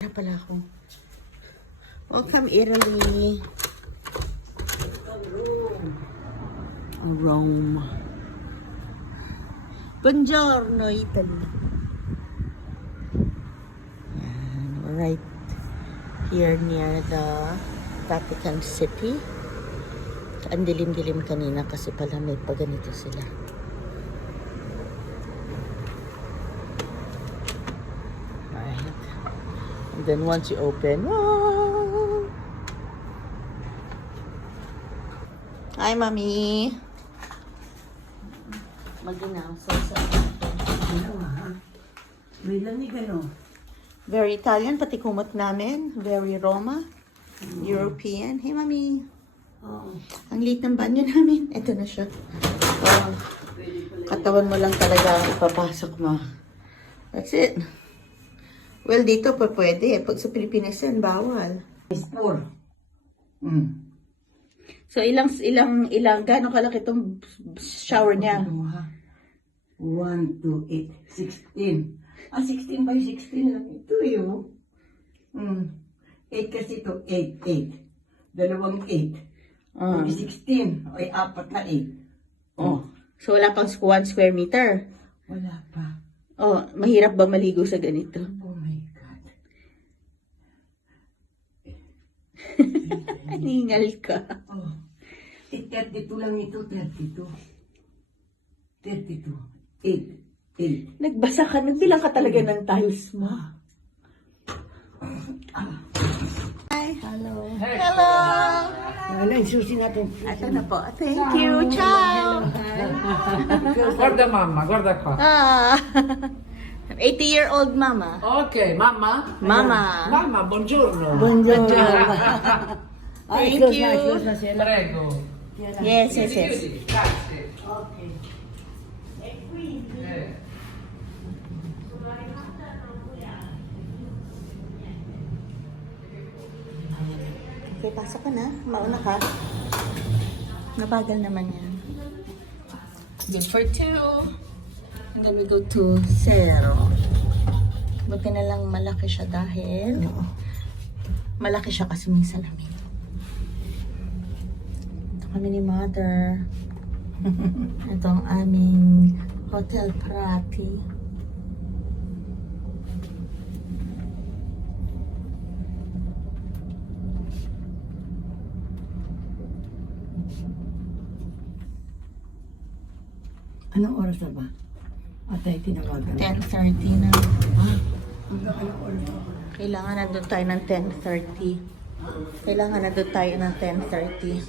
Pala ako. Welcome, Italy. Rome. Buongiorno, Italy. And we're right here near the Vatican City. Ang dilim-dilim kanina kasi pala may paganito sila. Alright. And then once you open, whoa! Hi, Mommy! Maginaw. May lamig ano? Very Italian, pati kumot namin. Very Roma. European. Hey, Mommy! Oo. Ang liit ng banyo namin. Ito na siya. Oh, katawan mo lang talaga ang ipapasok mo. That's it. Well, dito pa pwede. Pag sa Pilipinas yan, bawal. It's 4. So, ilang, gano'ng kalaki itong shower niya? 1, 2, 8, 16. 16 by 16 lang ito yun. 8 kasi ito, 8. Dalawang 8. 16. Ay, 4 na 8. Oh. So, wala pang 1 square meter. Wala pa. Oh, mahirap ba maligo sa ganito? Oh my God. Ningal ka. Oh. 32 lang ito, 32. 8. Nagbasa ka, nagbilang ka talaga ng tiles mo. Hi. Hello. Hello. Wala, isusi natin. Ito na po. Thank you. Ciao. Guarda mamma, guarda qua. Ah. 80-year-old mama. Ok, mamma? Mama. Mamma, buongiorno. Buongiorno. Ay, Thank close you. na sila. Prego. Yes, yes, yes. Chiudi, grazie. Okay. Okay, pasok ka na. Mauna ka. Nabagal naman yan. Good for 2. And then we go to 0. Buti na lang malaki siya dahil malaki siya kasi may salamin. Ito kami ni Mother. Ito ang aming Hotel Prati. Anong oras na ba? Atay, tinawagan. 10:30 na. Hanggang anong oras na ba? Kailangan nandun tayo ng 10:30. Kailangan nandun tayo ng 10:30.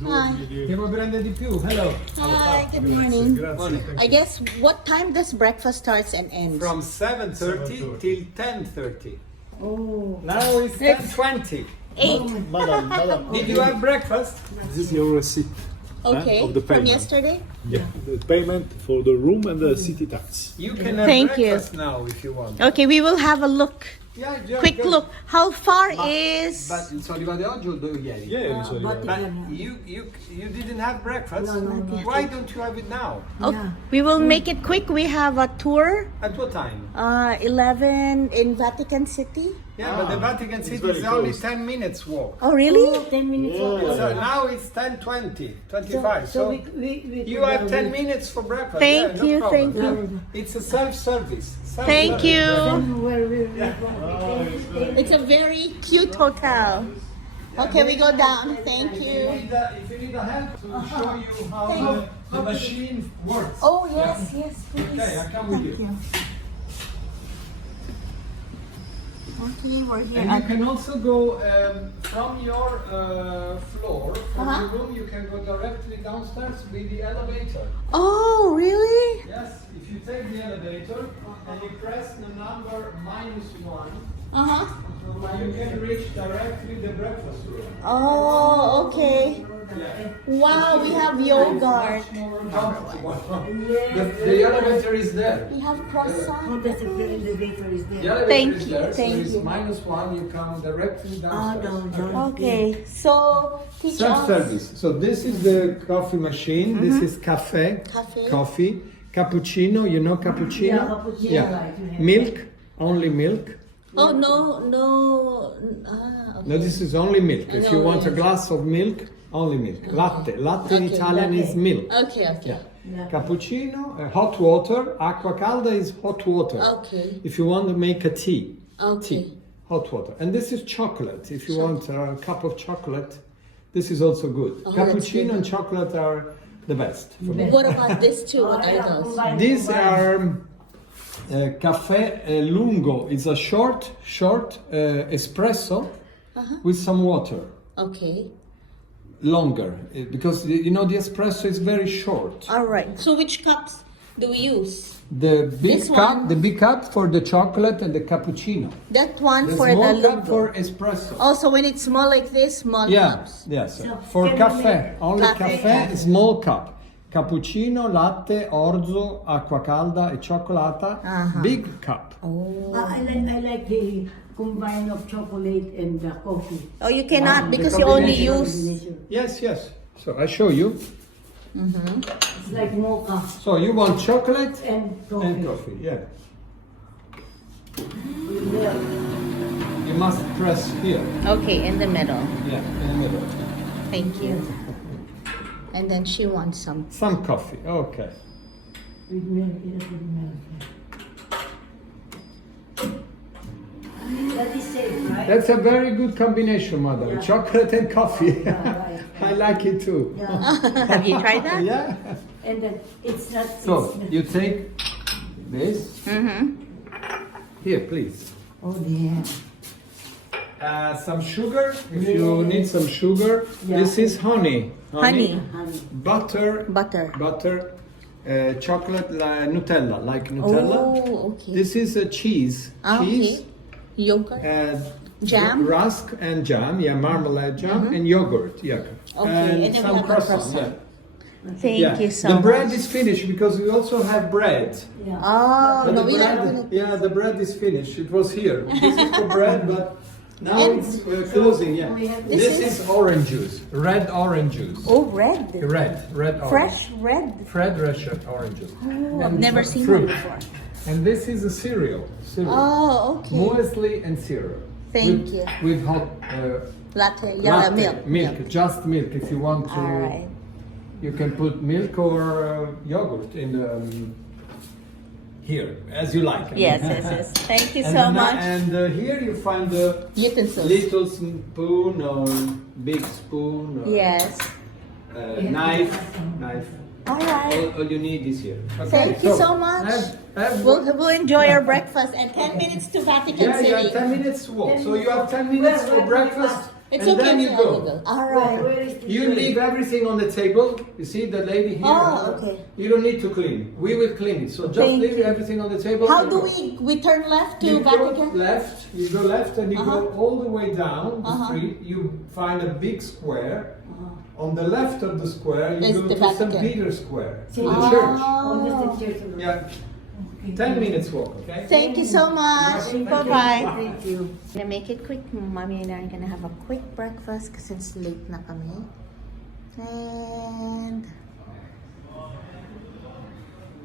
Hi. Devo prendere di più, hello. Hi, good morning. Grazie. I guess, what time does breakfast starts and ends? From 7:30 till 10:30. Oh. Now it's 10:20. 8. Madam, Did you have breakfast? this is your receipt. Okay, of the from payment. yesterday? Yeah, the payment for the room and the city tax. You can have Thank you. breakfast now if you want. Okay, we will have a look. Yeah, just Quick go. look. How far is... Sono arrivati oggi o ieri? Yeah, so But But you didn't have breakfast. Why don't you have it now? Oh, Yeah. we will make it quick. We have a tour. At what time? 11 in Vatican City. Yeah, but the Vatican City very is only close. 10 minutes walk. Oh, really? 10 minutes. So now it's 10:20, 25. So So, we you have 10 minutes for breakfast. Thank Yeah, no you, problem. thank you. It's a self-service. Thank you. Where we It's a very cute hotel. Okay, we go down. Thank you. If you need a help to show you how the machine works. Oh, yes, yes, please. Okay, I come with you. Okay, we're here. And you can also go from your floor, from Uh-huh. your room, you can go directly downstairs with the elevator. Oh, really? Yes, if you take the elevator and you press the number -1, Uh-huh. you can reach directly the breakfast room. Oh, okay. Wow, we have yogurt. The elevator is there. We have croissant. Oh, that's the elevator is The there. elevator Thank is you, there. thank so it's you. -1, you come directly downstairs. Okay, so teach us. Self-service. So this is the coffee machine. This is cafe. Cafe. Coffee. Cappuccino, you know cappuccino? Yeah, cappuccino, like, Milk, only milk. Oh, no. Okay. No, this is only milk. If you No, want a yes. glass of milk, only milk. Latte. Latte in Okay, Italian is milk. Okay. Yeah. Cappuccino, hot water. Acqua calda is hot water. Okay. If you want to make a tea. Okay. Tea. Hot water. And this is chocolate. If you want a cup of chocolate, this is also good. Oh, that's Cappuccino good. and chocolate are the best for me. What about this two? What are those? These are caffè lungo. It's a short espresso with some water. Okay. Longer, because you know the espresso is very short. All right. So which cups do we use? The big This cup, one? the big cup for the chocolate and the cappuccino. That one The for the small cup lungo. for espresso. Also, when it's small like this, small Yeah, cups. yes. So, For can we caffè, only Caffè. caffè, small cup. Cappuccino, latte, orzo, acqua calda e cioccolata, big cup. Oh. I like the combine of chocolate and the coffee. Oh, you cannot the because you only combination. use. Yes. So I show you. It's like mocha So you want chocolate and coffee. and coffee, yeah. Yeah. You must press here, Okay, in the middle. yeah, in the middle. Thank you. And then she wants some. Some coffee, okay. With milk, yes, with milk. That is safe, right? That's a very good combination, madam. Yeah. Chocolate and coffee. right. I like it too. Yeah. Have you tried that? Yeah. And then it's not. So it's, you take this. Mm-hmm. Here, please. oh yeah. Some sugar, if you need some sugar. Yeah. This is honey. Honey. Honey. Butter. Butter. Chocolate, Nutella, like Nutella. Oh, okay. This is a cheese. Cheese. Okay. Yogurt. Jam? Rusk and jam, yeah, marmalade jam, and yogurt, yeah. Okay, and then we some have the croissant. yeah. Thank Yeah. you so the much. bread is finished because we also have bread. Yeah. Oh, But no, the we bread, don't. yeah, the bread is finished. It was here. This is the bread, but now And- it's closing. Yeah. we have- This This is orange juice, red orange juice. Oh, red. Red orange. Fresh red. Red orange juice. Oh, I've never seen fruit. one before. And this is a cereal. Oh, okay. Muesli and cereal. Thank with, you. With hot Latte. Yeah, latte, milk. just milk. If you want to, All right. you can put milk or yogurt in here, as you like. I mean. Yes. Thank you And so then- much. And here you find the Utensils. little spoon or big spoon. Or, Yes. Knife. All right. All you need is here. Okay, Thank you so much. have We'll enjoy our breakfast and 10 minutes to Vatican yeah, you have City. 10 minutes to walk. So you have 10 minutes for breakfast, It's and okay. then you it's go. illegal. All right. Where is the You leave everything on the table. You see the lady here? Oh, okay. You don't need to clean. We will clean it. So just Thank leave you. everything on the table. How and do go. we turn left to You go Vatican? left. You go left and you go all the way down the Uh-huh. street. You find a big square. On the left of the square, you Is go the to St. Vatican. Peter's Square, to Oh. the church. Oh, just the church. Yeah, 10 minutes walk. Okay. Thank you so much. Thank you. Bye-bye. Thank you. Gonna make it quick. Mommy and I are gonna have a quick breakfast kasi it's late na kami. And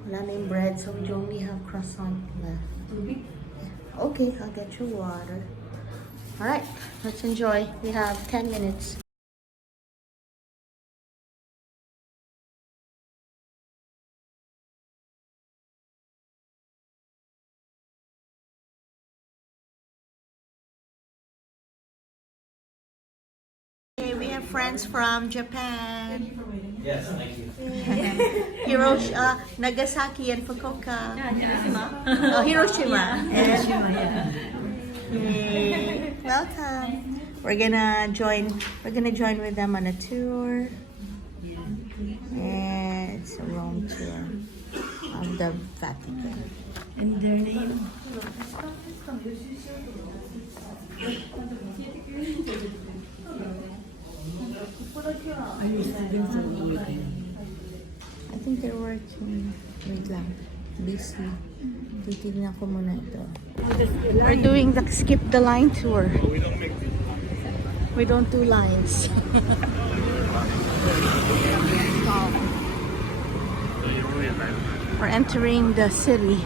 wala na yung bread, so we only have croissant left. Okay, I'll get you water. Alright, let's enjoy. We have 10 minutes. Okay, we have friends from Japan. Yes, thank you. Hiroshima, Nagasaki, and Fukuoka. Oh, Hiroshima. Yay. Welcome. We're gonna join with them on a tour. And it's a Rome tour of the Vatican. And their name? Are you students or working? I think they're working. Wait lang. Busy. Titignan ko muna ito. We're doing the skip the line tour. We don't do lines. We're entering the city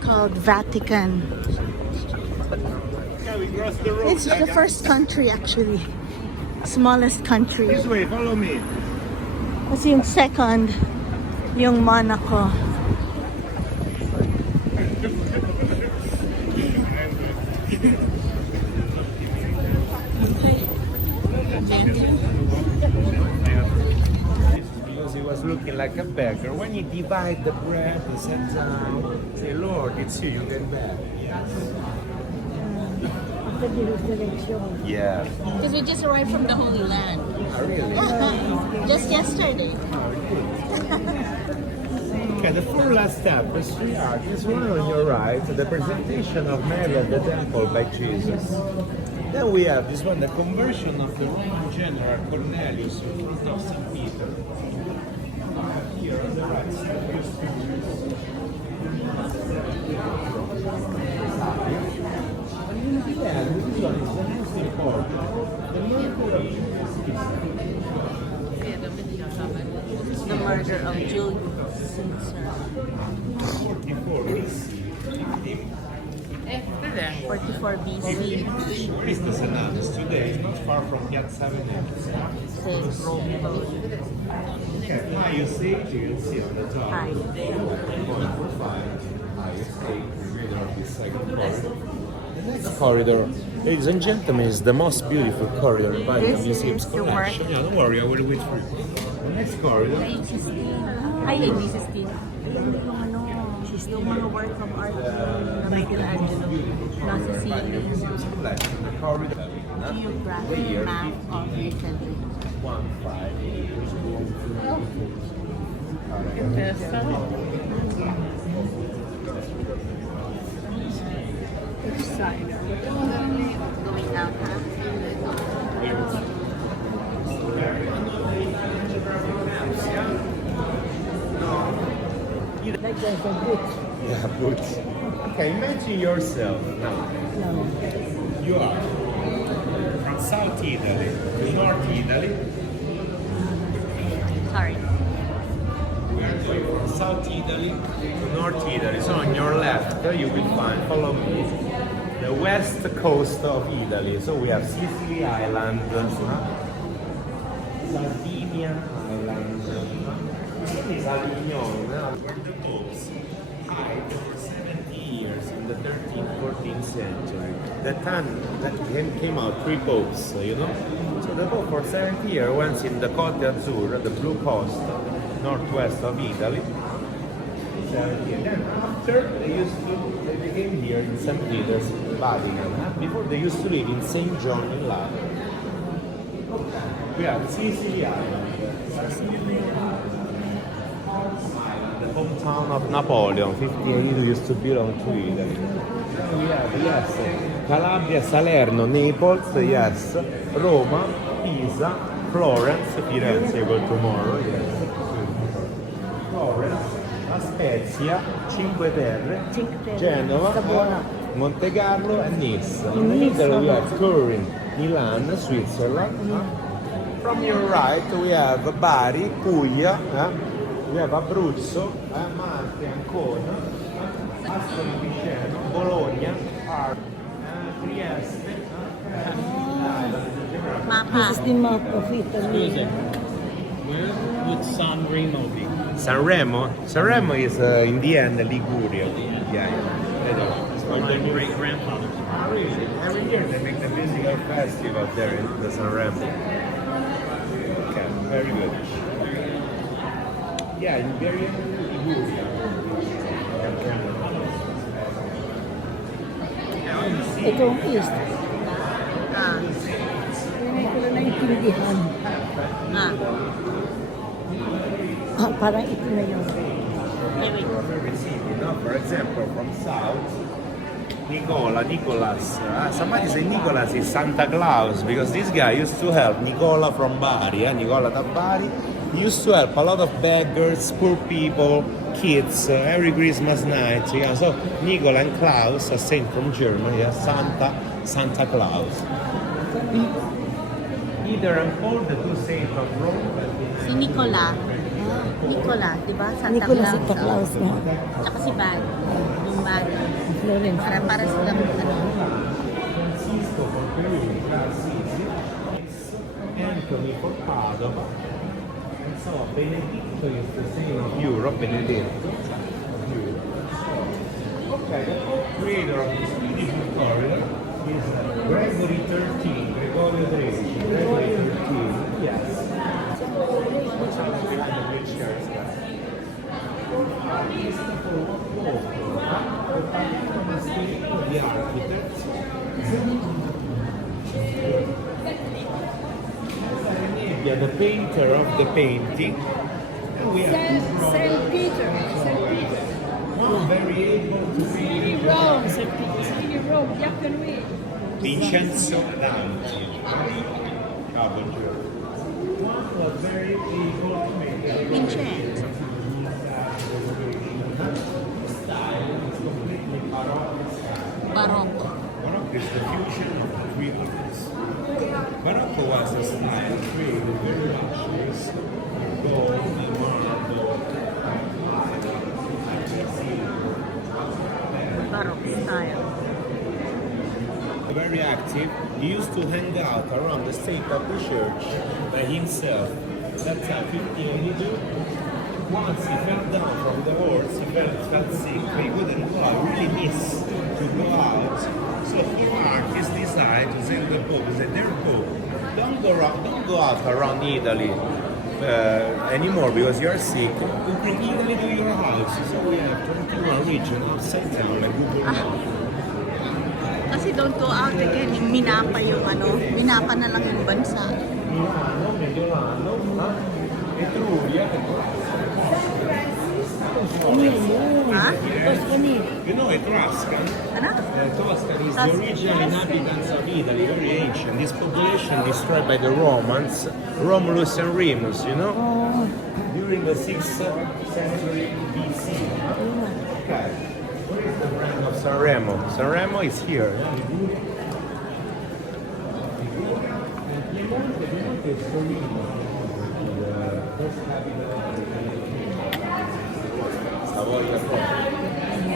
called Vatican. Yeah, we crossed the road. It's the first country actually. Smallest country. This way, follow me. Kasi yung second, yung Monaco. Because he was looking like a beggar. When he divide the bread, he sat down, say, Lord, it's you, you can bear. Yeah. Because we just arrived from the Holy Land. Oh, really? Just yesterday. Okay, the four last step, the three arcs. This one on your right, the presentation of Mary at the temple by Jesus. Then we have this one, the conversion of the Roman general Cornelius in front of St. Peter. Here on the right. Yeah, this one is the most important. The Mercury. The murder of Julius Caesar. 44 BC. Where is the Senatus today? It's not far from Piazza Venezia. Says Rome. Okay, higher stage, you can see on the top. Hi. 1.45, higher stage, the middle of this second corridor. The next corridor, ladies and gentlemen, is the most beautiful corridor by the This museum's is the collection. Yeah, don't worry, I will wait for you. The next corridor. Ay, hindi si Steve. Yung ano, yung mga work of art na Michelangelo. Nasa ceiling. Museum's collection, the corridor. Geographic map of Italy. 158. Which side? Going out, Like there's a boot. Yeah, boots. Okay, imagine yourself now. No. You are from South Italy to North Italy. Sorry. We are going from South Italy to North Italy. So on your left, you will find, follow me, the west coast of Italy. So we have Sicily Island, Sardinia Island, this is Avignon, where the popes hide for 70 years in the 13th, 14th century. That time that came out three popes, you know. So the pope for 70 years went in the Côte d'Azur, the blue coast, northwest of Italy. 70 years. Then after they became here in St. Peter's, Vatican. Before they used to live in St. John in Lateran. We have Sicily Island. The hometown of Napoleon, 58 used to belong to Italy. We have, yes, Calabria, Salerno, Naples, yes, Roma, Pisa, Florence, Firenze, you go tomorrow, yes. Florence, La Spezia, Cinque Terre, Genova, Monte Carlo and Nice. In the middle we have Turin, Milan, Switzerland. From your right we have Bari, Puglia, we have Abruzzo, Marte, Ancona, Ascoli Piceno, Bologna, Art, Trieste, This is the map of Italy. Where would San Remo be? Sanremo is in the end Liguria. Yeah. My great grandfather. Really? Every year they make the musical festival there in the Sanremo. Okay, very good. Yeah, in very Liguria. Ito ang east. Hindi ko na naintindihan. Parang ito na yun. For example, from south, Nicolas. Somebody say Nicolas is Santa Claus because this guy used to help Nicola from Bari, Nicola da Bari. He used to help a lot of beggars, poor people, kids every Christmas night. Yeah. So Nicola and Klaus, a saint from Germany, Santa Claus. Peter and Paul, the two saints of Rome. Si Nicola. Nicola, di ba? Santa Nicolas Claus. Santa Claus nga. Tsaka si Bal. Yung Bal. Florence. Para silang ano. Francisco for Peruvian Assisi, Anthony for Padova, and so Benedetto is the same of Europe, Benedetto. Okay, the creator of this beautiful corridor is Gregory XIII, Gregorio XIII, Gregory XIII, yes. The architect. Yeah, the painter of the painting. And we have Saint Peter. one very able to see Rome, Saint Peter. Rome, Jacques Louis. Vincenzo Danti. One was very able to make it. Vincent. Baroque. Baroque is the fusion of the three arts. Baroque was a style created very luxurious, gold, marble, Baroque style. very active. He used to hang out around the state of the church by himself. That's how 1582. Once he fell down from the horse, he felt sick, he couldn't go out, really miss to go out. So four artists decided to send the Pope, he said, dear Pope, don't go out around Italy anymore because you're sick. You bring Italy to your house. So we have 21 regions outside town, like Google Maps. Kasi don't go out again. Minapa yung ano. Minapa na lang yung bansa. Milano, Mediolano, Etruria. Ha? Toscany. You know Etruscan? Ano? Tuscany is the Tuscany. original inhabitants of Italy, very ancient. This population destroyed by the Romans, Romulus and Remus, you know? During the 6th century BC. Okay. Where is the brand of Sanremo? Sanremo is here. Piemonte is Torino. The first capital of Savoia.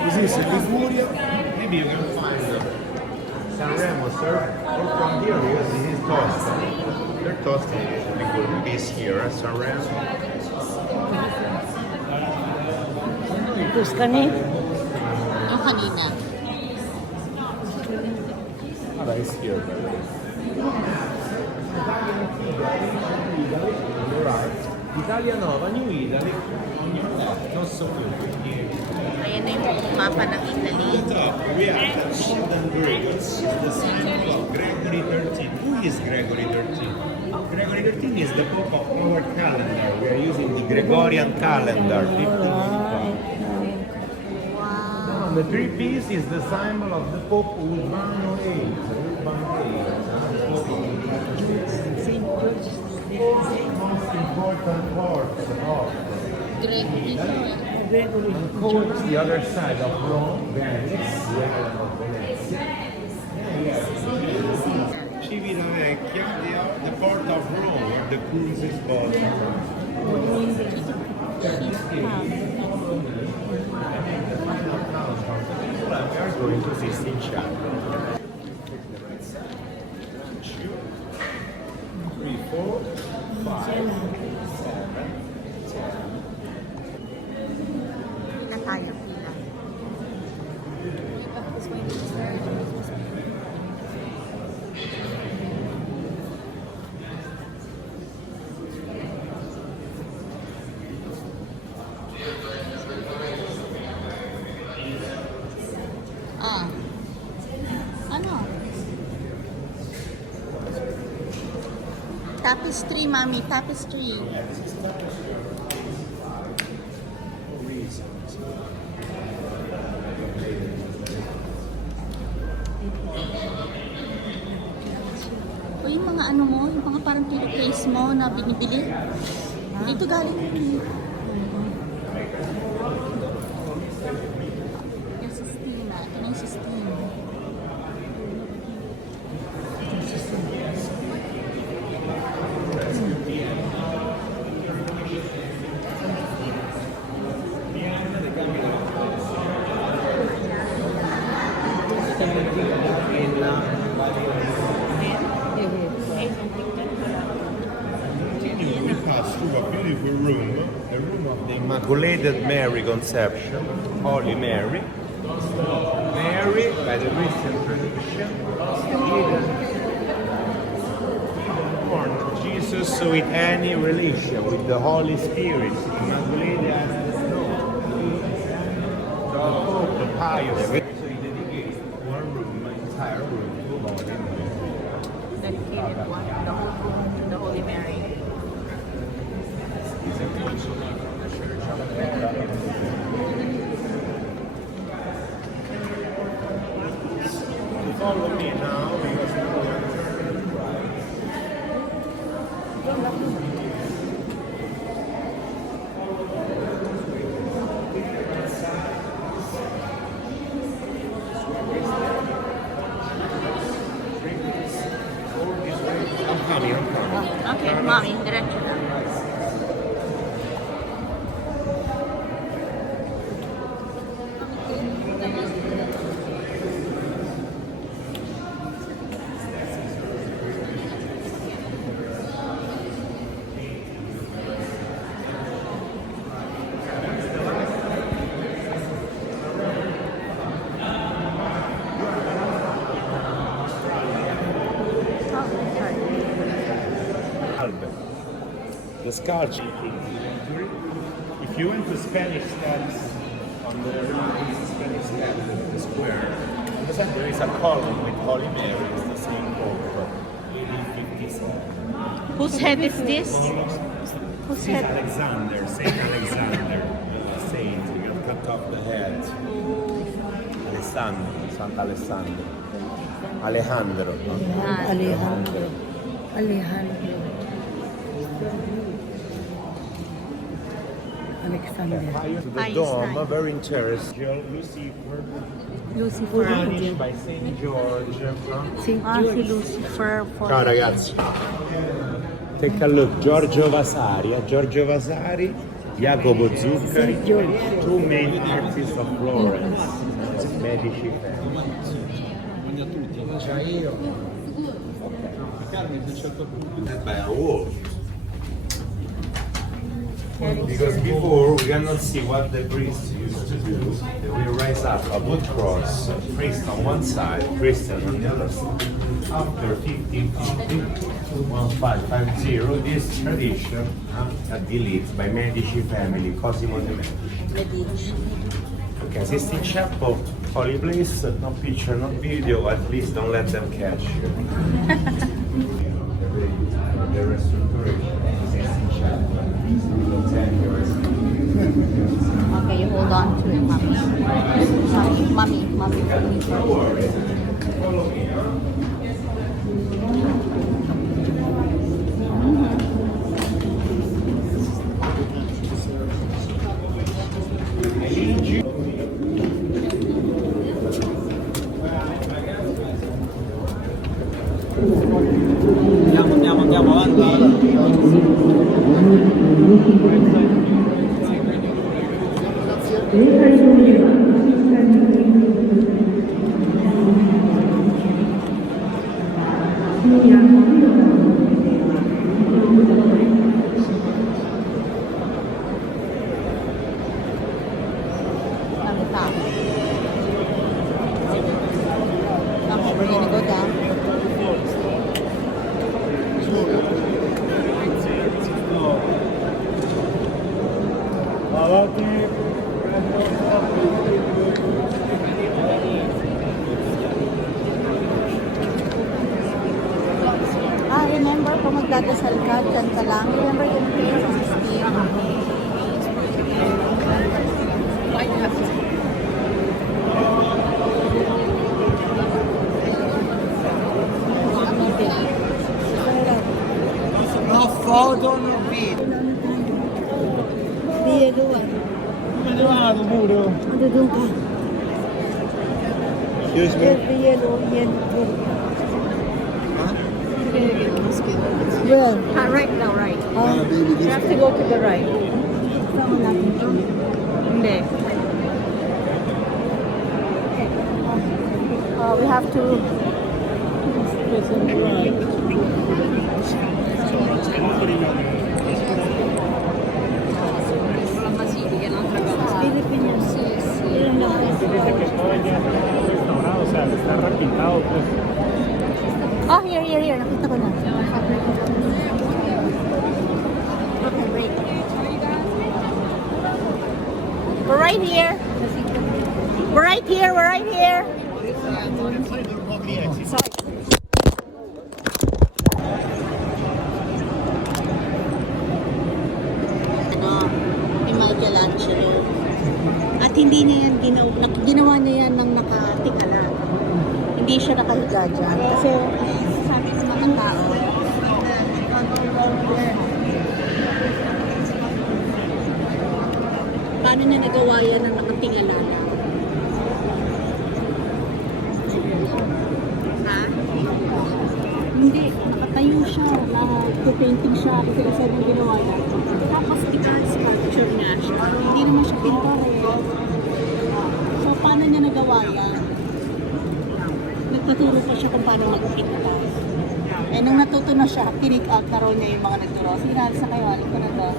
This is Liguria. Maybe you can find Sanremo, sir. Or from here, because this is Toscany. They're Toscany. Liguria is here, Sanremo. Toscany. Yung kanina. Ah, it's here. Italia Nova, New Italy, on your left, not so good. Ayan na yung mapa ng Italy. We have Golden Gregors, the symbol of Gregory XIII. Who is Gregory XIII? Gregory XIII is the Pope of our calendar. We are using the Gregorian calendar. 15. Wow. The three piece is the symbol of the Pope Urbano VIII. Saint George. Most important part of the Pope. Gregory. Gregory. Court is the other side of Rome, Venice, the island of Venezia. Civitavecchia, the port of Rome, where the cruises go. We are going to Sistine Chapel. Two, three, four, five, seven, 10. Na tayo pila. Ah. Ano? Tapestry, mami. Tapestry. O yung mga ano mo, yung mga parang pillowcase mo na binibili. Dito galing yun. Yung Sistina. Ito na yung Sistina. We pass through a beautiful room, the room of the Immaculate Mary Conception, Holy Mary. Mary, by the Christian tradition, born Jesus with any relation, with the Holy Spirit, Immaculate as the snow. The Pope Pius. So he dedicated one room, an entire room to Holy Mary. Dedicated one, the whole room to the Holy Mary. Follow me now because now we are turning right. I'm coming. Okay, Mommy, diretso na. The sculpture. If you went to Spanish Steps on the right, Spanish Steps, the square, in the center is a column with Holy Mary, it's the same Pope, 1857. Whose head is this? Whose Saint head? Alexander, Saint Alexander, saint, we got cut off the head. Alessandro, Sant'Alessandro. Alejandro. Alejandro. Alejandro. Alexander. To the Einstein. dome, very interesting. Lucifer, Lucifer. managed by Saint George. St. Ah, si George. Lucifer for... Ciao ragazzi. Take a look, Giorgio Vasari, Jacopo Zuccari, two main artists of Florence, Medici family. By a wolf. Because before we cannot see what the priests used to do. They will raise up a wood cross, priest on one side, Christian on the other side. After 1550, 1550, this tradition got deleted by Medici family, Cosimo de' Medici. Okay, Sistine Chapel, holy place, no picture, no video, at least don't let them catch you. The restoration of Sistine Chapel. Okay, you hold on to it, Mommy. Mommy. Andiamo avanti. Okay, we're gonna go down. Remember, kung magdadasal ka, dyan ka lang. Remember yung prayer sa Sistine? No foto, no video. Piyeluan. Vado pure. Ano doon ka? Excuse me. Piyelo, yan. Well, Right now, right. you have to go to the right. Hindi. have to. Restaurado, o sea, está repintado, pues. Oh, here. Nakita ko na. Okay, wait. We're right here. We're right here. Sorry. Ni Michelangelo. At hindi niya yan ginawa niya yan ng nakatingala. Hindi siya nakahiga dyan. Kasi sabi ng mga tao, paano niya nagawa yan ng nakatingala lang? Ha? Hindi, nakatayo siya, nag-painting siya kasi isa ng ginawa niya. Tapos sculpture niya siya. Hindi naman siya pintor eh. So, paano niya nagawa yan? Nagtuturo pa siya kung paano mag-pinta. Eh, nung natuto na siya, kinig out na raw niya yung mga nagturo. Sige, alis na kayo, alis ko na doon.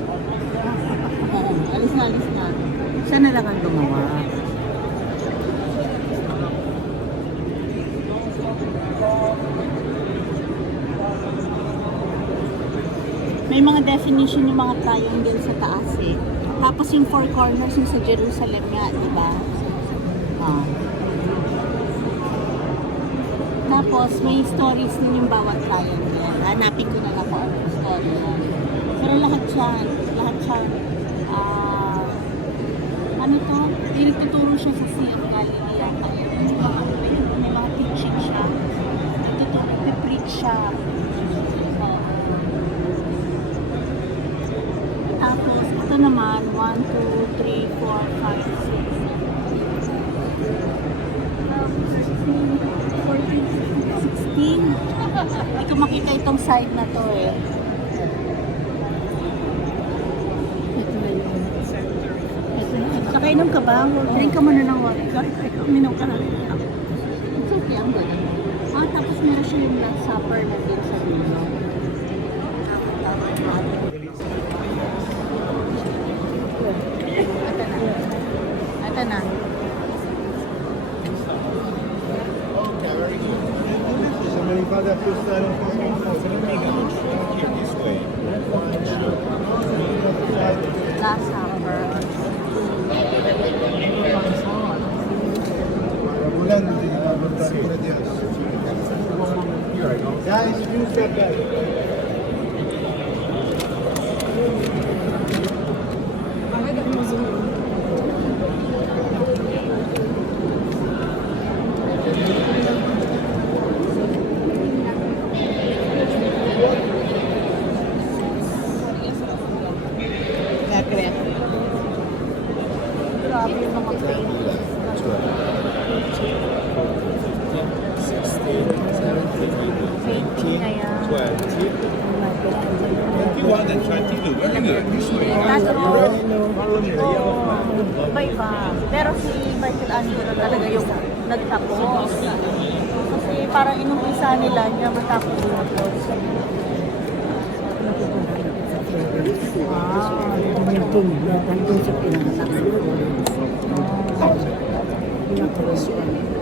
Alis na. Siya na lang ang gumawa. May mga definition yung mga triangle sa taas eh. Tapos yung four corners yung sa Jerusalem nga, di ba? Tapos may stories din yung bawat triangle. Hanapin ko na lang kung anong story yan. Pero lahat yan, ano to? Tinuturo siya sa Sea of Galilee. May mga teaching siya. Nagtupreach siya. Tapos, ito naman, 1, 2, 3, 4, 5, 6, 14, 16. Hindi ko makita itong side na to eh. Nakainom ka ba? Drink ka muna ng water. Ikaw, uminom ka na rin. It's okay, ang good. Tapos meron siya yung last supper na din sa dulo. Ito na. Last supper. Guys, use that bag. Grabe yung mga paintings. 21 and 22. We're gonna this way. Iba-iba. Pero si Michelangelo talaga yung nagtapos. Kasi parang inumpisa nila niya matapos yung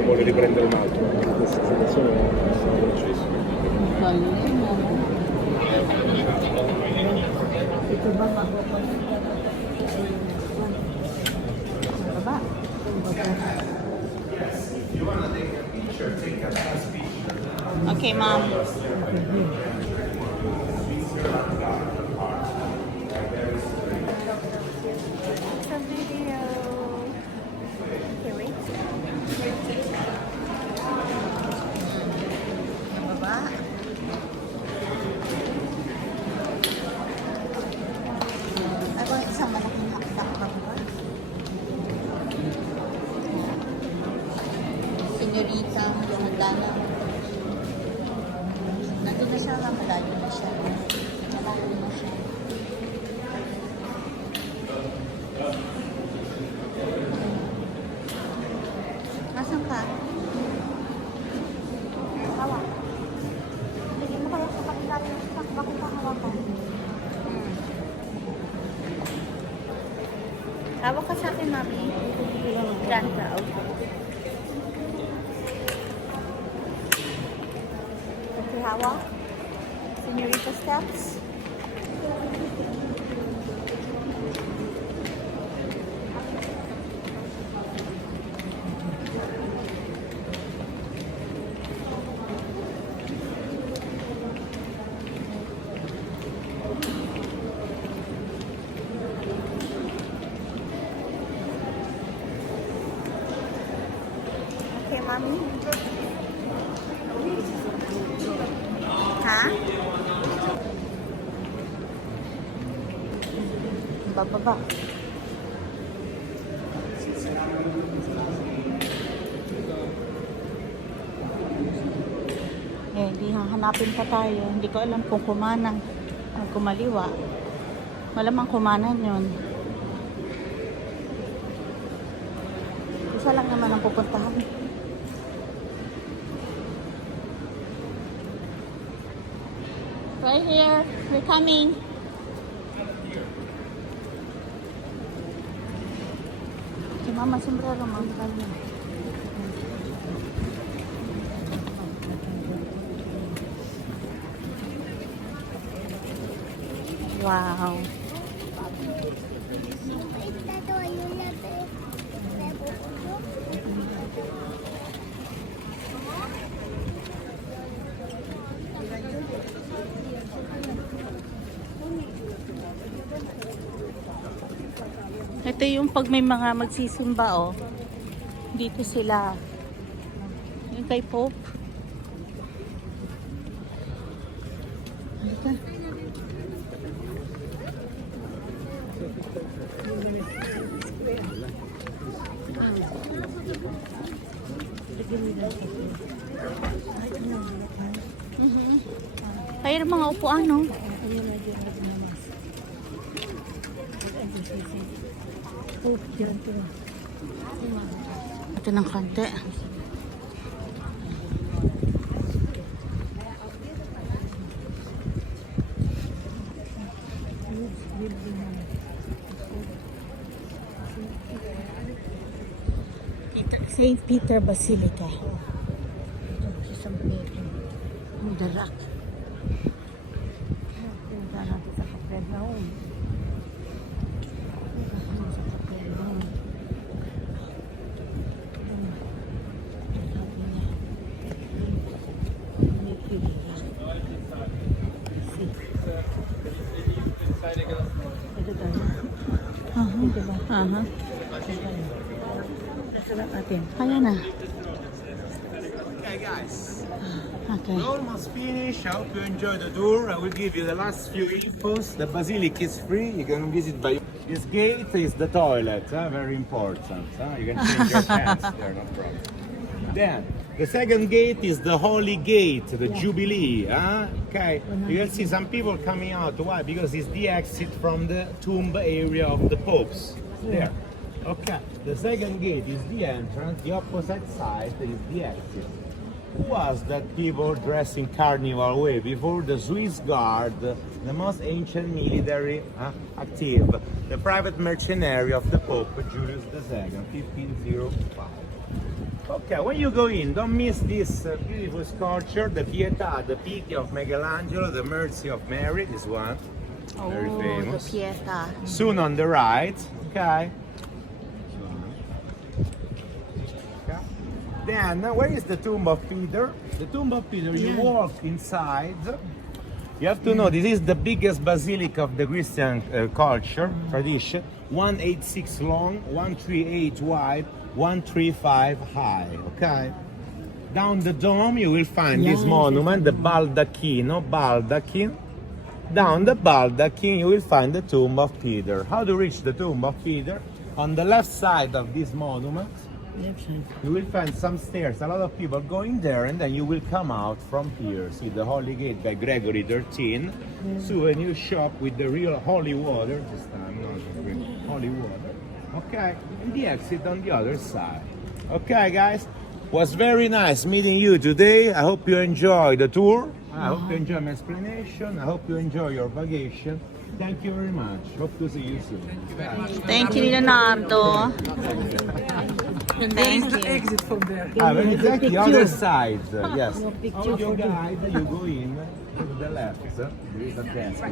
Vuole riprendere un altro. Questa situazione è successa. Ito ba baba? Okay, ma'am. Sa video. Okay, wait. Baba. Ako isang malaking hakdak pa ba? Senyorita, lumandana. Nandun na siya, malayo na siya. Malayo na siya. Nasaan ka? Hawak ka sa akin, Mami. Grand crowd. Okay, hawak. Senorita steps. Okay, Mami. Ha? Bababa. Hindi hahanapin pa tayo. Hindi ko alam kung kumanan o kumaliwa. Malamang kumanan yun. Isa lang naman ang pupuntahan. Right here. We're coming. Si Mama sombrero, Mama. Kanya. Wow. Ito yung pag may mga magsisimba, oh. Dito sila. Yung kay Pope. Halika. Kaya ng mga upuan, no? Ito ng konti. St. Peter Basilica. Isang Pedro. Ang darak. Punta natin sa Capernaum. Kaya na. Okay, guys. Okay. We're almost finished. I hope you enjoy the tour. I will give you the last few infos. The basilica is free. You can visit by this gate is the toilet. Very important. You can change your pants there, no problem. Then the second gate is the Holy Gate, the Jubilee. Okay, you can see some people coming out. Why? Because it's the exit from the tomb area of the popes. There. Okay, the second gate is the entrance. The opposite side is the exit. Who was that people dressed in carnival way before the Swiss Guard, the most ancient military active, the private mercenary of the Pope Julius II, 1505. Okay, when you go in, don't miss this beautiful sculpture, the Pietà, the Pity of Michelangelo, the Mercy of Mary, this one, very famous. The Pietà. Soon on the right, okay. Then, where is the tomb of Peter? The tomb of Peter, you walk inside. You have to know, this is the biggest basilica of the Christian culture, tradition. 186 long, 138 wide, 135 high, okay? Down the dome, you will find this monument, the Baldacchino, baldachin. Down the baldachin, you will find the tomb of Peter. How to reach the tomb of Peter? On the left side of this monument, you will find some stairs, a lot of people going there, and then you will come out from here. See the Holy Gate by Gregory XIII. Souvenir shop with the real holy water, this time not with holy water. Okay, and the exit on the other side. Okay, guys, was very nice meeting you today. I hope you enjoy the tour. I hope you enjoy my explanation. I hope you enjoy your vacation. Thank you very much. Hope to see you soon. Thank you, Leonardo. Thank you. Exit from there. Exactly the other side. Yes. All your guide, you go in to the left. There is a desk.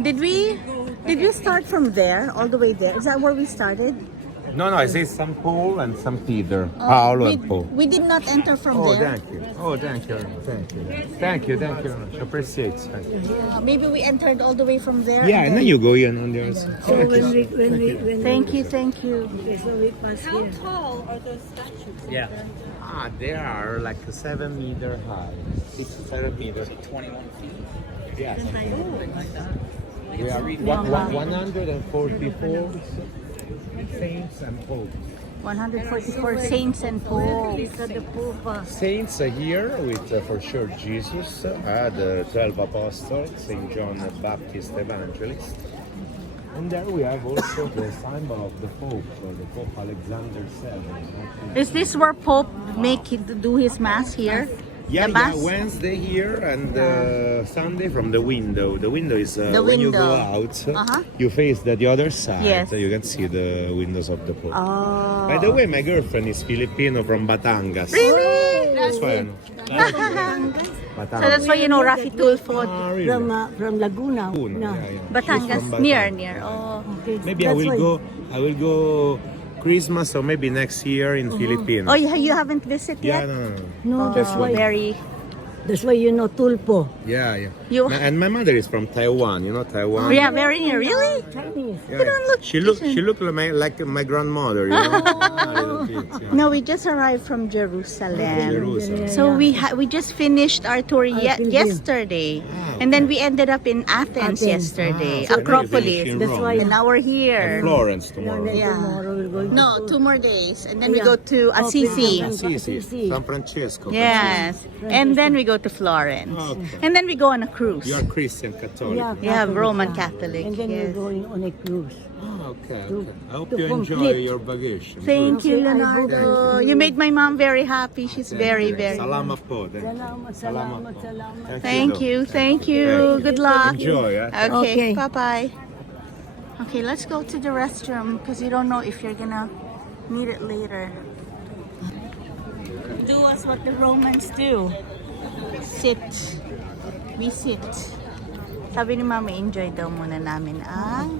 Did we start from there, all the way there? Is that where we started? No, I see some Paul and some Peter. Paolo and Paul. We did not enter from Oh, there. thank you. Oh, thank you. Thank you very much. Appreciate it. Maybe we entered all the way from there. Yeah, and then you go in on the other side. So when we Thank you. okay, so we pass here. Tall are those statues? Yeah. They are like 7 meter high. 6 to 7 meters. 21 feet. Yes. We are 144 saints and popes. 144 saints and popes. Saints are here with, for sure, Jesus, the 12 apostles, St. John the Baptist Evangelist. And there we have also the symbol of the Pope, the Pope Alexander VII. Is this where Pope do his mass here? Yeah, The mass? Wednesday here and Sunday from the window. The window is The when you go window. out, Uh-huh. you face the other side. Yes. You can see the windows of the Pope. Oh. By the way, my girlfriend is Filipino from Batangas. Really? That's why. So that's why you know Rafi Tulfo. really? From Laguna. Laguna, No. yeah, yeah. Batangas, She's from near. Oh. Okay, Maybe I that's will why- go. I will go Christmas or maybe next year in Philippines. Oh, you haven't visited Yeah, yet? no. No, that's why. Very. That's why you know Tulpo. Yeah. You- And my mother is from Taiwan. You know Taiwan. Yeah, very near. Really? Chinese. Yeah, don't look She look like my grandmother. You know. A little bit, yeah. No, we just arrived from Jerusalem. Jerusalem. So we just finished our tour pilgrim. yesterday, Ah, and then we ended up in Athens yesterday, Ah, so now you Acropolis. finish in That's Rome. why- And now we're here. Florence And tomorrow. then Yeah. tomorrow we're going No, to 2 more days, and then we Yeah. go to Assisi. Assisi, Assisi. San Francesco. Yes, and then we go to Florence, Okay. and then we go on a cruise. You are Christian Catholic. Yeah, Roman Catholic, And then yes. we're going on a cruise. Ah, okay. To- I hope to you enjoy complete. your vacation. Thank you, Okay, I Leonardo. You made my mom very happy. She's very, very. Salamat po. Salamat. Thank you. Good luck. Enjoy. Okay, Okay. bye-bye. Okay, let's go to the restroom because you don't know if you're gonna need it later. Do us what the Romans do. Sit. We sit. Sabi ni Mama, enjoy daw muna namin ang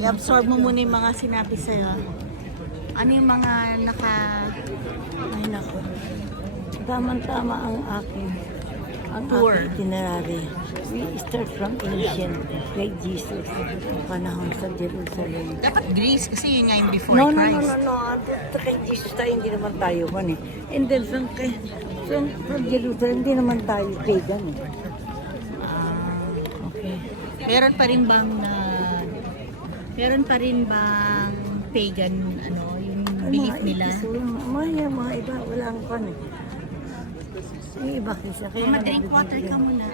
i-absorb mo muna yung mga sinabi sa'yo. Ano yung mga Ay nako. Tama-tama ang aking Tour. itinerary. We start from ancient kay Jesus. Panahon sa Jerusalem. dapat Greece kasi yun nga yung before No. Christ. Dito kay Jesus tayo, hindi naman tayo man eh. And then from Jerusalem, hindi naman tayo pagan eh. Okay. Meron pa rin bang pagan yung belief nila? Mga iba, wala ang pan eh. Yung iba kasi. Mama, drink water ka muna.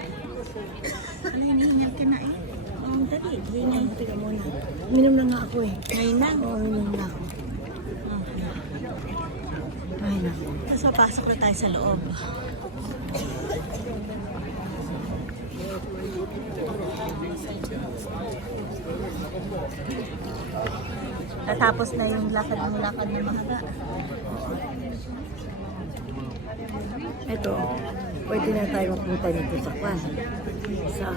Ano, hinihingal ka na eh. Oh, dali, hingal ka muna. Minom na nga ako eh. Ngayon na. Oo, minom na ako. Ay nako. Tapos papasok na tayo sa loob. Natapos na yung lakad na mahaba. Ito, pwede na tayo magpunta dito sa kwan. Sa...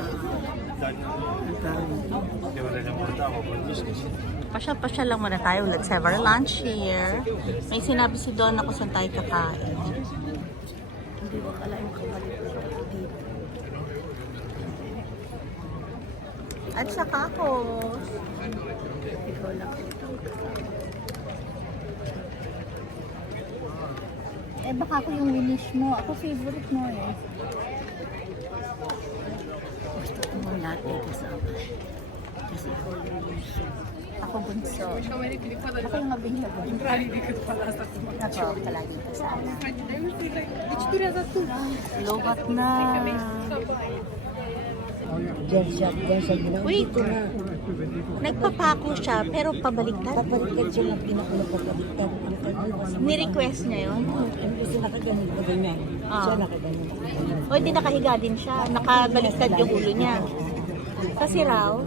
Pasyal-pasyal lang muna tayo. Let's have our lunch here. May sinabi si Donna kung saan tayo kakain. Hindi ko kalain ko balik dito. At saka ako. Ikaw lang. Eh baka ako yung winish mo. Ako favorite mo eh. Gusto ko mo lahat ay kasama. Kasi ikaw yung gusto. Ako bunso. Ako yung mabihila bunso. Ako palagi kasama. Lobat na. Diyan siya ginawa. Wait. Dito na. Nagpapako siya pero pabaliktad. Kapaliktad siya ng pinakulo kapaliktad. Ang kanya. Ni-request niya yun. Kasi nakaganon pa ganyan. Ah. Siya nakaganon. O, hindi nakahiga din siya. Nakabaliktad yung ulo niya. Kasi raw,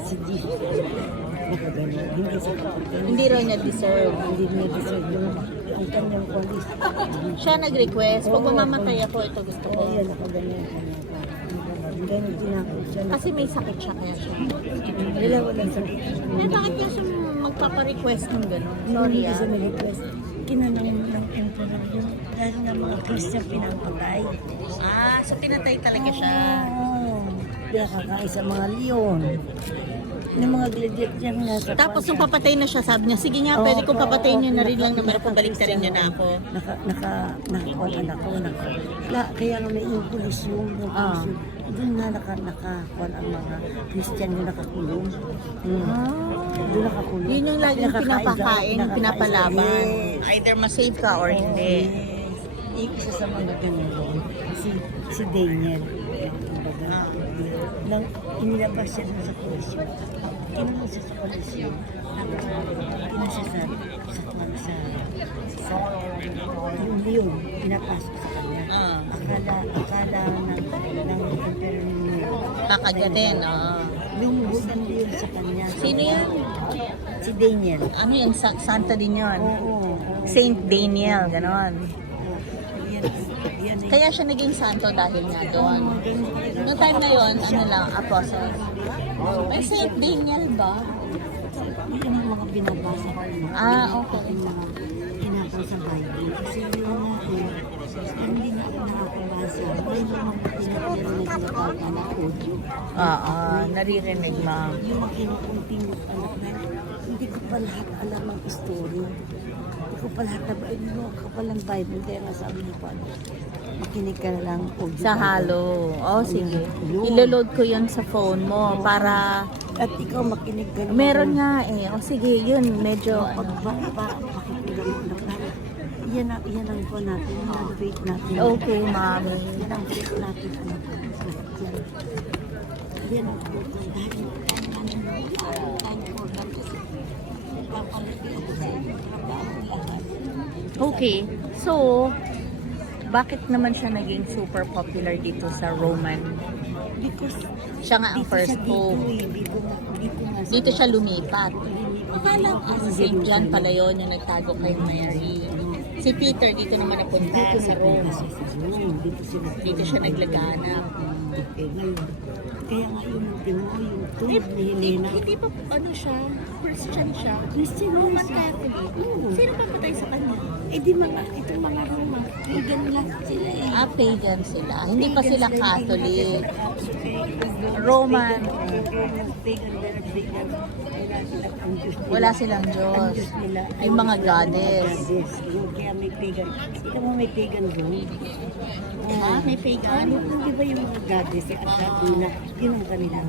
Si Jesus, nakagano. Hindi sa kapatid. hindi raw niya deserve. Hindi niya deserve yung ang kanyang polis. Siya nag-request, pag mamamatay ako, ito gusto ko. Ayan, nakagano. Ganun tinakot siya. Kasi may sakit siya kaya siya. Wala, walang sakit. Eh, bakit niya siya magpapa-request ng gano'n? Sorry Hindi kasi ah. nag-request. Kinanang ng emperor yun. Dahil nga mga Christian pinapatay. Ah, so pinatay talaga siya. Oo. Pinakakain sa mga leon. Yung mga gladiator nga sa Tapos nung papatay na siya, sabi niya, sige nga, pwede ko papatayin niyo na rin lang naman kung baliktarin niyo na ako. Nakakuan ako. Kaya nga may yung pulis yung doon na nakakuan ang mga Christian yung nakakulong. Doon nakakulong. Yun yung laging pinapakain, Nakakain. pinapalaban. Yes. Either masave ka or hindi. Isa sa mga ganun doon, si Daniel. Nang inilabas siya dun sa kolisyon, kinanong siya sa kolisyon, kinasya sa yung leon, pinapasok sa kanya. Akala ng emperor niya. Kakagatin, Lumuhod ang leon sa kanya. Sino yan? Si Daniel. Ano yun? Santa din yun. Oo. Saint Daniel, ganon. Yan eh. Kaya siya naging santo dahil nga doon. Noong time na yun, ano lang, apostle. May Saint Daniel ba? Yan ang mga binabasa ko. Ah, okay. Yung mga kinakaw sa Bible. Kasi yun nga hindi na ako nakakabasa. May mga pinaparinig na pag-anak Oo, naririnig ma'am. yung kinukunting anak na hindi ko pa lahat alam ang story. Hindi ko pa lahat na Bible. Kapalang Bible. Kaya nga sabi niyo pa, makinig ka na lang. Audio Sa Bible. halo. Oh, sige. Yun. Iloload ko yun sa phone mo para... At ikaw makinig ka na. Meron nga eh. O sige, yun. Medyo... Pakikinggan mo anak na. Yan ang po natin. Yan ang faith natin. Okay, mami. Yan ang faith natin. Anak. Yan ang faith natin. Okay. So, bakit naman siya naging super popular dito sa Roman? Because Siya nga ang first pope. Dito nga sa Dito siya lumipat. Akala ko si St. John pala yun yung nagtago kay Mary. Si Peter dito naman napunta sa Rome. Dito siya naglaganap. Kaya nga yung timo, yung tulad ni Helena. Hindi pa ano siya, Christian siya. Christian Roman siya. Catholic. Oo. Sino papatay sa kanya? Eh di mga, itong mga Roma, pagan lang sila eh. Ah, pagan sila. Hindi pa sila Pagan Catholic. sila. Roman. Pagan. Wala silang Diyos. Yung mga goddess. Kaya may pagan. Ito mo may pagan doon. Ah, may pagan? Di ba yung mga goddess at Athena, yun ang kanilang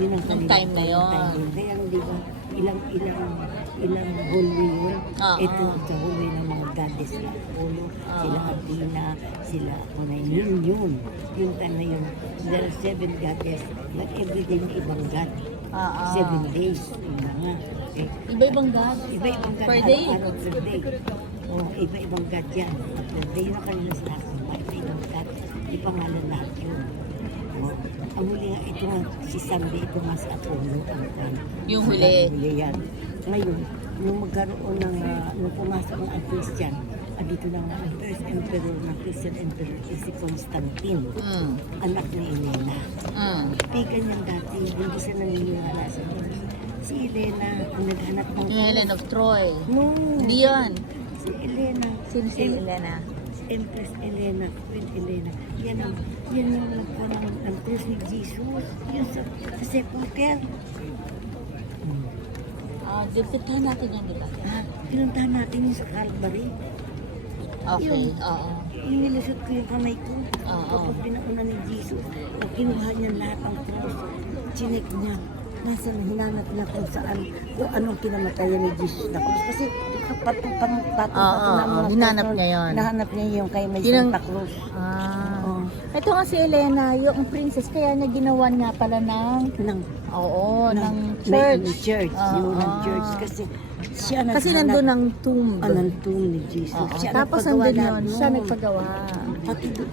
Nung time na yun. Kaya di ba, ilang hallway yun. Oo. Ito sa hallway ng mga goddess na Apollo, sila Athena, sila Kunay. Yun. Yung time na yun. There are 7 goddess, but every day may ibang god. 7 days. Yun na nga. Okay. Iba-ibang God. Iba-ibang god. Per day. Araw-araw per day. Oh, iba-ibang god yan. Per day na kanila sa akin. Iba-ibang god. Di pangalan lahat yun. Oh. Ang huli nga, ito nga, si Sunday, ito nga si Apollo. Yung huli. Huli yan. Ngayon, nung magkaroon ng, nung pumasok ng ang Christian, dito na nga, ang first emperor ng Christian emperor is si Constantine, anak ni Helena. Pagan yan dati, hindi siya naniniwala sa Diyos. Si Helena, ang naghanap ng... Yung Helen of Troy. No. Hindi yun. Si Helena. Sino si Helena? Empress Helena, Queen Helena. Yan ang nagkaroon ng cross ni Jesus. Yun sa sepulcher. Dipitahan natin yan, di ba? Pinuntahan natin yung sa Calvary. Okay, oo. Yung nilusot ko yung kamay ko. Oo. Kapag pinauna ni Jesus, kinuha niya lahat ng cross. Chinek niya. Nasa hinanap niya kung saan, kung anong kinamatayan ni Jesus na cross. Kasi hinanap niya yun. Nahanap niya yung kay may Yun ang- Santa Cruz. Ito nga si Helena, yung princess, kaya niya ginawan nga pala ng... Ng Oo, ng may church. church. Yun ang church. Kasi Siya Kasi naghanap- nandun ang tomb. Anong tomb ni Jesus. Oo. Siya Tapos nagpagawa nandun lahat yun. Siya nun. nagpagawa.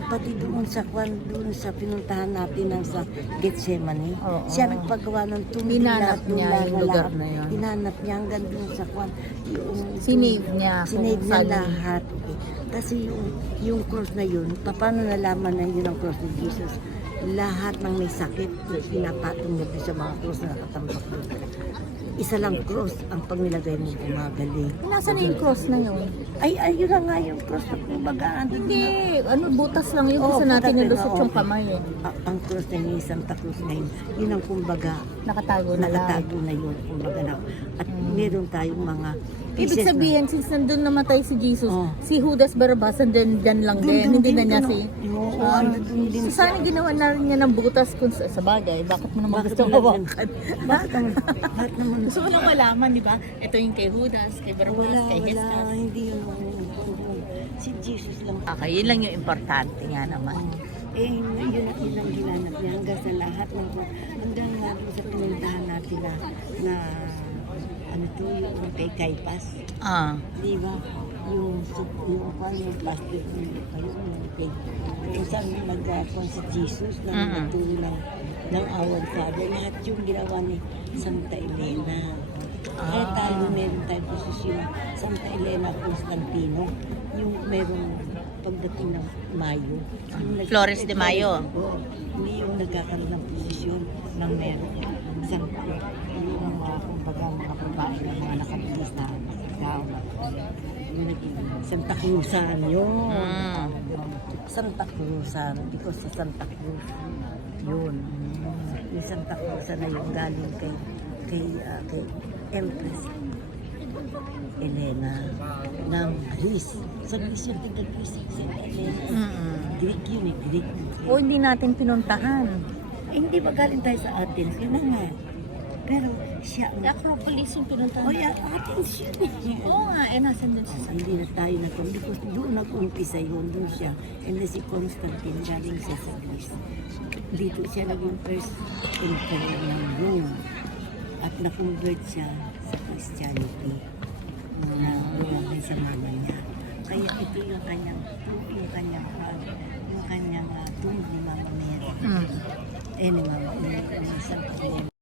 Pati doon sa doon sa pinuntahan natin ng sa Gethsemane. Oo. Siya nagpagawa ng tomb. Hinanap lahat, niya lahat, yung lugar lahat. na yun. Hinanap niya hanggang doon sa yung Sinave niya kung Sinave niya saan- lahat. Kasi yung cross na yun, paano nalaman na yun ang cross ni Jesus? Lahat ng may sakit, pinapatong niya doon sa mga cross na nakatambak doon. Isa lang cross ang pag nilagay mo gumagaling. Nasaan na yung cross na yun? Ay, yun na nga yung cross na kumbaga. Hindi. Ano, butas lang yun. Oo, Kasi natin butas din, nilusot oo. yung kamay eh. Ang cross na yun, Santa Cruz na yun, yun ang kumbaga, Nakatago na lang. nakatago na yun, kumbaga na. At meron tayong mga Ibig pieces sabihin, since nandun namatay si Jesus, Oh. si Judas Barrabas, nandun dyan lang Dun- din. dun Hindi na din, niya dun- si... Oo, Ah, andun din so, siya. sana ginawa na rin niya ng butas kung sa bagay. Bakit mo naman gusto nilagyan? hawakan? Bakit naman? Gusto mo lang malaman, di ba? Ito yung kay Judas, kay Barabas, Wala, kay wala, Jesus. hindi yun. Si Jesus lang. Okay, yun lang yung importante nga naman. Yun ang ginanap niya hanggang sa lahat ng hanggang nga doon sa pinuntahan natin na ano to, yung kay Caiphas. Ah. Di ba? Yung plastic yung saan nag-kwan si Jesus na nagturo ng Our Father. Lahat yung ginawa ni Santa Elena. Kaya tayo meron tayong posisyon Santa Elena Constantino. Yung merong pagdating ng Mayo. Flores de Mayo. Oo. Hindi yung nagkakaroon ng posisyon ng meron. Yung mga kumbaga mga babae ng mga nakabilis na gown. Yung naging Santa Cruzan yun. Santa Cruzan. Because sa Santa Cruz yun. Yung Santa Cruzan na yung galing kay Empress Elena ng Greece. Sa Greece yung taga Greece. Santa Elena. Greek yun eh. Greek. O hindi natin pinuntahan. Hindi ba galing tayo sa Athens? Yun na nga. Pero siya ang... Acropolis yung pinuntahan. O yan, Athens yun eh. Oo nga, nasan din sa Hindi na tayo na kung because doon nag-umpisa yun, doon siya. And then si Constantine galing siya sa Greece. Dito siya naging first emperor ng Rome. At na-convert siya sa Christianity na lumaki sa mama niya. Kaya ito yung kanyang tomb ni Mama Mary. Ni Mama Mary.